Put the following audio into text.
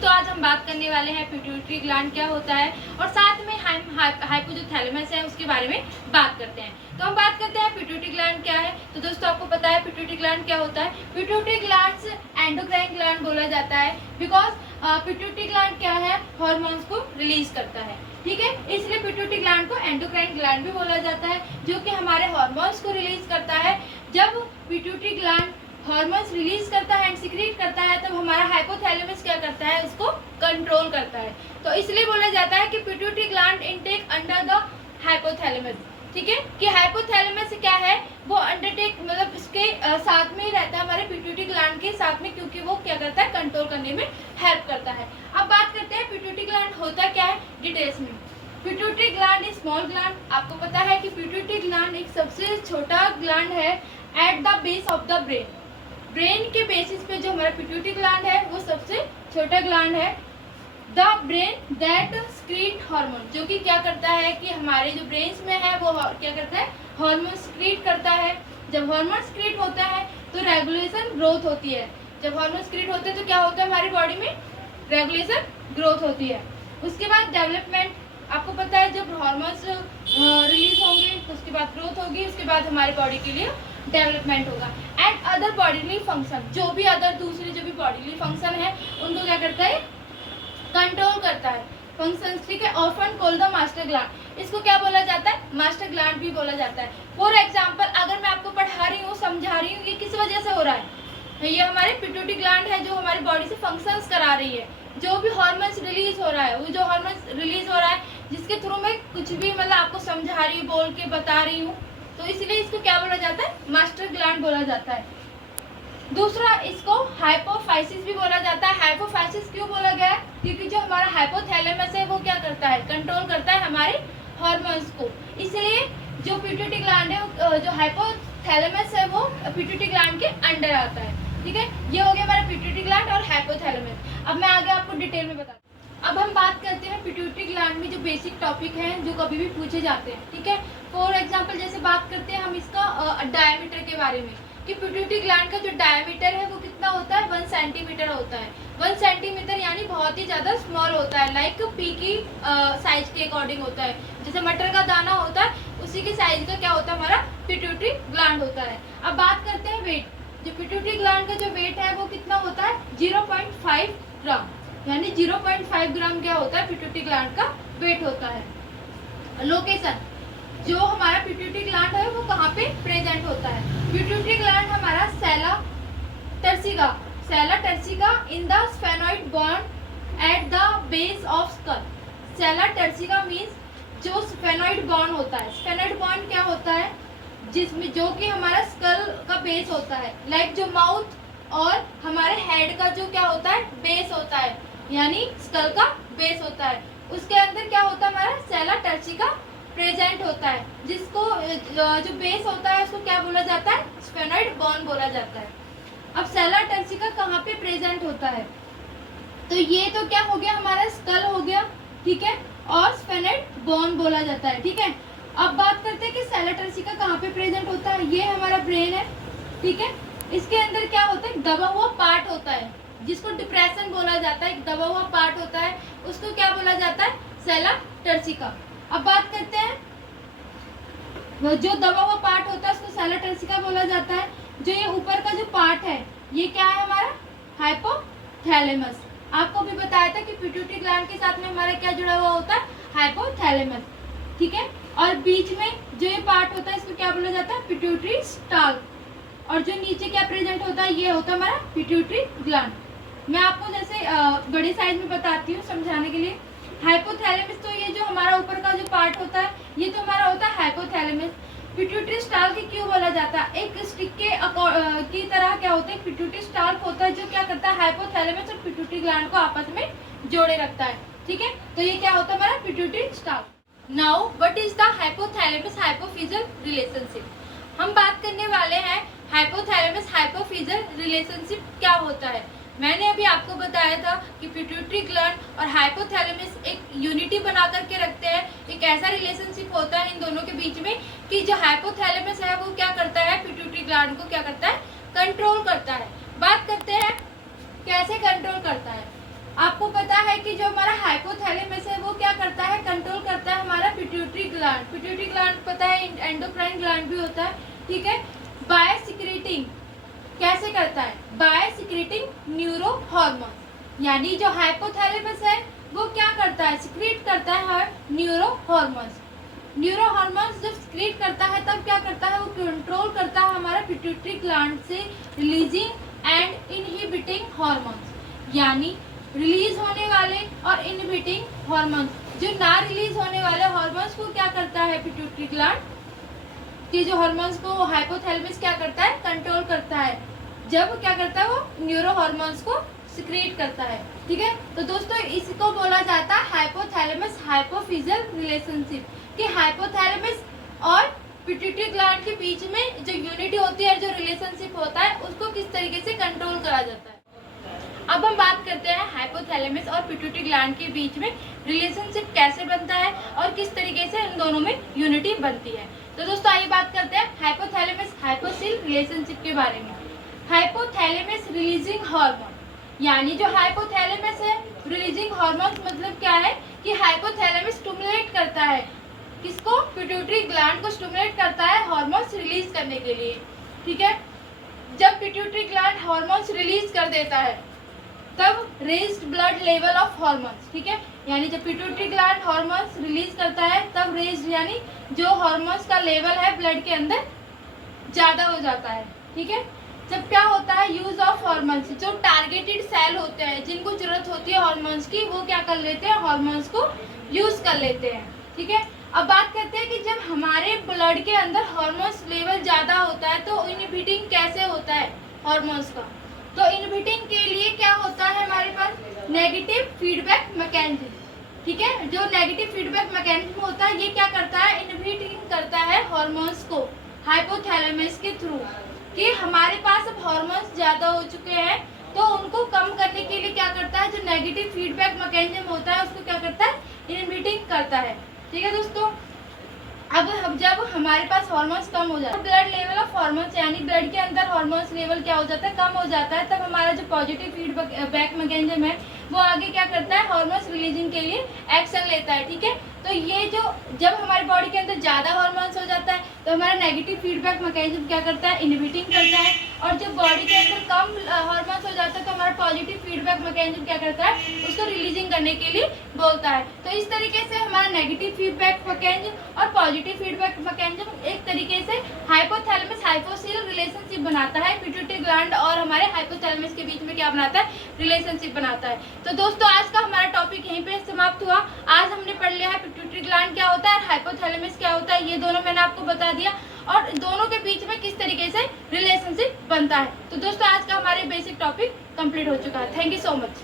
दोस्तों आज हम बात करने वाले हैं पिट्यूटरी ग्लैंड क्या होता है और साथ में हम हाइपोथैलेमस है उसके बारे में बात करते हैं। तो हम बात करते हैं पिट्यूटरी ग्लैंड क्या है। तो दोस्तों आपको पता है पिट्यूटरी ग्लैंड क्या होता है। पिट्यूटरी ग्लैंड एंडोक्राइन ग्लैंड बोला जाता है बिकॉज पिट्यूटरी ग्लैंड क्या है, हार्मोन्स को रिलीज करता है। ठीक है, इसलिए पिट्यूटरी ग्लैंड को एंडोक्राइन ग्लैंड भी बोला जाता है, जो कि हमारे हार्मोन्स को रिलीज करता है। जब पिट्यूटरी ग्लैंड हार्मोन्स रिलीज करता है एंड सिक्रीट करता है, तब हमारा हाइपोथैलेमस क्या करता है, उसको कंट्रोल करता है। तो इसलिए बोला जाता है कि pituitary gland intake under the hypothalamus. ठीक है, कि हाइपोथैलेमस क्या है, वो अंडरटेक मतलब इसके साथ में ही रहता है, हमारे पिट्यूटरी ग्लैंड के साथ में, क्योंकि वो क्या करता है, कंट्रोल करने में हेल्प करता है। अब बात करते हैं पिट्यूटरी ग्लैंड होता क्या है डिटेल्स में। Pituitary gland is small gland. आपको पता है कि पिट्यूटरी ग्लैंड एक सबसे छोटा ग्लैंड है eight the base of the brain. Brain के बेसिस पे जो हमारा पिट्यूटरी ग्लैंड है वो सबसे छोटा ग्लैंड है। द ब्रेन दैट स्क्रीट हार्मोन, जो कि क्या करता है कि हमारे जो ब्रेन्स में है वो क्या करता है, हार्मोन स्क्रीट करता है। जब हार्मोन स्क्रीट होता है तो रेगुलेशन ग्रोथ होती है। जब हार्मोन स्क्रीट होते हैं तो क्या होता है, हमारी बॉडी में रेगुलेशन ग्रोथ होती है। उसके बाद डेवलपमेंट, आपको पता है जब हार्मोन्स रिलीज होंगे तो उसके बाद ग्रोथ होगी, उसके बाद हमारी बॉडी के लिए डेवलपमेंट होगा। एंड अदर बॉडीली फंक्शन, जो भी अदर दूसरे जो भी बॉडीली फंक्शन है उनको क्या करता है, कंट्रोल करता है फंक्शंस। ठीक है, often call the master gland, इसको क्या बोला जाता है, मास्टर ग्लैंड भी बोला जाता है। फॉर एग्जाम्पल अगर मैं आपको पढ़ा रही हूँ, समझा रही हूँ, ये किस वजह से हो रहा है, ये हमारे पिट्यूटरी ग्लैंड है जो हमारी बॉडी से फंक्शंस करा रही है। जो भी हार्मोन्स रिलीज हो रहा है, वो जो हार्मोन्स रिलीज हो रहा है जिसके थ्रू मैं कुछ भी मतलब आपको समझा रही हूँ, बोल के बता रही हूँ, तो इसलिए इसको क्या बोला जाता है, मास्टर ग्लैंड बोला जाता है। दूसरा, इसको हाइपोफाइसिस भी बोला जाता है। हाइपोफाइसिस क्यों बोला गया है, क्योंकि जो हमारा हाइपोथैलेमस है वो क्या करता है, कंट्रोल करता है हमारे हार्मोन्स को। इसलिए जो पिट्यूटरी ग्लैंड है, जो हाइपोथैलेमस है वो पिट्यूटरी ग्लैंड के अंडर आता है। ठीक है, ये हो गया हमारा पिट्यूटरी ग्लैंड और हाइपोथैलेमस। अब मैं आगे आपको डिटेल में बताती हूँ। अब हम बात करते हैं पिट्यूटरी ग्लैंड में जो बेसिक टॉपिक हैं जो कभी भी पूछे जाते हैं। ठीक है, फॉर एग्जांपल जैसे बात करते हैं हम इसका डायमीटर के बारे में, कि पिट्यूटरी ग्लैंड का जो डायमीटर है वो कितना होता है, 1 सेंटीमीटर होता है। 1 सेंटीमीटर यानी बहुत ही ज़्यादा स्मॉल होता है, लाइक पी की साइज के अकॉर्डिंग होता है। जैसे मटर का दाना होता है उसी के साइज का क्या होता है, हमारा पिट्यूटरी ग्लैंड होता है। अब बात करते हैं वेट। जो पिट्यूटरी ग्लैंड का जो वेट है वो कितना होता है, 0.5 ग्राम, यानी 0.5 ग्राम क्या होता है, पिट्यूटरी ग्लैंड का वेट होता है। लोकेशन, जो हमारा पिट्यूटरी ग्लैंड है वो कहाँ पे प्रेजेंट होता है। पिट्यूटरी ग्लैंड हमारा sella turcica in the sphenoid bone at the base of skull. Sella turcica means जो स्फेनॉइड बोन होता है। स्फेनॉइड बोन क्या होता है, जिसमें जो कि हमारा स्कल का बेस होता है, लाइक जो माउथ और हमारे हेड का जो क्या होता है, बेस होता है, यानी स्कल का बेस होता है, उसके अंदर क्या होता है, हमारा सेला टर्सिका प्रेजेंट होता है, जिसको जो बेस होता है उसको क्या बोला जाता है, स्फेनॉइड बोन बोला जाता है। अब सेला टर्सिका कहाँ पे प्रेजेंट होता है, तो ये तो क्या हो गया, हमारा स्कल हो गया। ठीक है, और स्फेनॉइड बोन बोला जाता है। ठीक है, अब बात करते हैं कि सेला टर्सिका कहाँ पे प्रेजेंट होता है। ये हमारा ब्रेन है। ठीक है, इसके अंदर क्या होता है, दबा हुआ पार्ट होता है जिसको डिप्रेशन बोला जाता है। दबा हुआ पार्ट होता है उसको क्या बोला जाता है, सेला टर्सिका। अब बात करते हैं जो दबा हुआ पार्ट होता है उसको सेला टर्सिका बोला जाता है। जो ये ऊपर का जो पार्ट है ये क्या है, हमारा हाइपोथैलेमस। आपको भी बताया था कि पिट्यूटरी ग्लैंड के साथ में हमारा क्या जुड़ा हुआ होता है, हाइपोथैलेमस। ठीक है, और बीच में जो ये पार्ट होता है इसको क्या बोला जाता है, पिट्यूटरी स्टाल्क। और जो नीचे क्या प्रेजेंट होता है, ये होता है हमारा पिट्यूटरी ग्लैंड। मैं आपको जैसे बड़े साइज में बताती हूँ समझाने के लिए। हाइपोथैलेमस, तो ये जो हमारा ऊपर का जो पार्ट होता है ये तो हमारा होता है हाइपोथैलेमस। पिट्यूटरी स्टाल्क क्यों बोला जाता है, एक स्टिक के की तरह क्या होता है, पिट्यूटरी स्टाल्क होता है जो क्या करता है, हाइपोथैलेमस और पिट्यूटरी ग्लैंड को आपस में जोड़े रखता है। ठीक है, तो ये क्या होता है, हमारा pituitary stalk. Now what is the hypothalamus hypophyseal relationship. हम बात करने वाले हैं हाइपोथैलेमस हाइपोफिजल रिलेशनशिप क्या होता है। मैंने अभी आपको बताया था कि पिट्यूटरी ग्लैंड और हाइपोथैलेमस एक यूनिटी बना करके रखते हैं। एक ऐसा रिलेशनशिप होता है इन दोनों के बीच में कि जो हाइपोथैलेमस है वो क्या करता है, पिट्यूटरी ग्लैंड को क्या करता है, कंट्रोल करता है। बात करते हैं कैसे कंट्रोल करता है। आपको एंडोक्राइन ग्लैंड भी होता है, ठीक है। बाय सिक्रेटिंग कैसे करता है, बाय सिक्रेटिंग न्यूरो हार्मोन, यानी जो हाइपोथैलेमस है वो क्या करता है, सिक्रीट करता है न्यूरो हार्मोन्स। न्यूरो हार्मोन्स जब सिक्रीट करता है तब क्या करता है, वो कंट्रोल करता है हमारा पिट्यूटरी ग्लैंड से रिलीजिंग एंड इनहिबिटिंग हार्मोन्स, यानी रिलीज होने वाले और इनहिबिटिंग हार्मोन्स। जो ना रिलीज होने वाले हार्मोन्स को क्या करता है पिट्यूटरी ग्लैंड के, जो हार्मोन्स को हाइपोथैलेमस क्या करता है, कंट्रोल करता है। जब क्या करता है, वो न्यूरो हार्मोन्स को सिक्रेट करता है, ठीक है। तो दोस्तों इसको बोला जाता है हाइपोथैलेमस हाइपोफिजियल रिलेशनशिप, कि हाइपोथैलेमस और पिट्यूटरी ग्लैंड के बीच में जो यूनिटी होती है, जो रिलेशनशिप होता है, उसको किस तरीके से कंट्रोल करा जाता है। अब हम बात करते हैं हाइपोथैलेमस और पिट्यूटरी ग्लैंड के बीच में रिलेशनशिप कैसे बनता है और किस तरीके से इन दोनों में यूनिटी बनती है। तो दोस्तों आइए बात करते हैं हाइपोथैलेमस हाइपोफिजियल रिलेशनशिप के बारे में। हाइपोथैलेमस रिलीजिंग हार्मोन, यानी जो हाइपोथैलेमस है रिलीजिंग हार्मोन मतलब क्या है कि हाइपोथैलेमस स्टिमुलेट करता है किसको, पिट्यूटरी ग्लैंड को स्टिमुलेट करता है हार्मोन्स रिलीज करने के लिए, ठीक है। जब पिट्यूटरी ग्लैंड हार्मोन्स रिलीज कर देता है तब raised blood level of hormones, ठीक है, यानी जब पिट्यूटरी ग्लैंड हार्मोन्स रिलीज करता है तब रेज्ड यानी जो हार्मोन्स का लेवल है ब्लड के अंदर ज्यादा हो जाता है, ठीक है। जब क्या होता है, यूज ऑफ हार्मोन्स, जो टारगेटेड सेल होते हैं जिनको जरूरत होती है हार्मोन्स की, वो क्या कर लेते हैं, हार्मोन्स को यूज कर लेते हैं, ठीक है। अब बात करते हैं कि जब हमारे ब्लड के अंदर हार्मोन्स लेवल ज्यादा होता है तो इनहिबिटिंग कैसे होता है हार्मोन्स का। तो इनहिबिटिंग के लिए क्या होता है हमारे पास, नेगेटिव फीडबैक मैकेनिज्म, ठीक है। जो नेगेटिव फीडबैक मैकेनिज्म होता है ये क्या करता है, इनहिबिटिंग करता है हार्मोन्स को हाइपोथैलेमस के थ्रू, कि हमारे पास अब हार्मोन्स ज़्यादा हो चुके हैं तो उनको कम करने के लिए क्या करता है, जो नेगेटिव फीडबैक मैकेनिज्म होता है उसको क्या करता है, इनहिबिटिंग करता है, ठीक है दोस्तों। अब जब हमारे पास हार्मोन्स कम हो जाता है, ब्लड लेवल ऑफ हार्मोन्स यानी ब्लड के अंदर हार्मोन्स लेवल क्या हो जाता है, कम हो जाता है, तब हमारा जो पॉजिटिव फीडबैक मैकेनिज्म है वो आगे क्या करता है, हार्मोन्स रिलीजिंग के लिए एक्शन लेता है, ठीक है। तो ये जो जब हमारी बॉडी के अंदर ज़्यादा हार्मोन्स हो जाता है तो हमारा नेगेटिव फीडबैक मैकेनिज्म क्या करता है, इनहिबिटिंग करता है, और जब बॉडी के अंदर कम हार्मोन्स हो जाता है तो हमारा पॉजिटिव फीडबैक मैकेनिज्म क्या करता है, उसको रिलीजिंग करने के लिए बोलता है। तो इस तरीके से हमारा नेगेटिव फीडबैक मैकेनिज्म और पॉजिटिव फीडबैक मैकेनिज्म एक तरीके से हाइपोथैलेमस हाइपोफिजियल रिलेशनशिप बनाता है, पिट्यूटरी ग्लैंड और हमारे हाइपोथैलेमस के बीच में क्या बनाता है, रिलेशनशिप बनाता है। तो दोस्तों आज का हमारा टॉपिक यहीं पे समाप्त हुआ। आज हमने पढ़ लिया है पिट्यूटरी ग्लैंड क्या होता है और हाइपोथैलेमस क्या होता है, ये दोनों मैंने आपको बता दिया, और दोनों के बीच में किस तरीके से रिलेशनशिप बनता है। तो दोस्तों आज का हमारे बेसिक टॉपिक कंप्लीट हो चुका है। Thank you so much.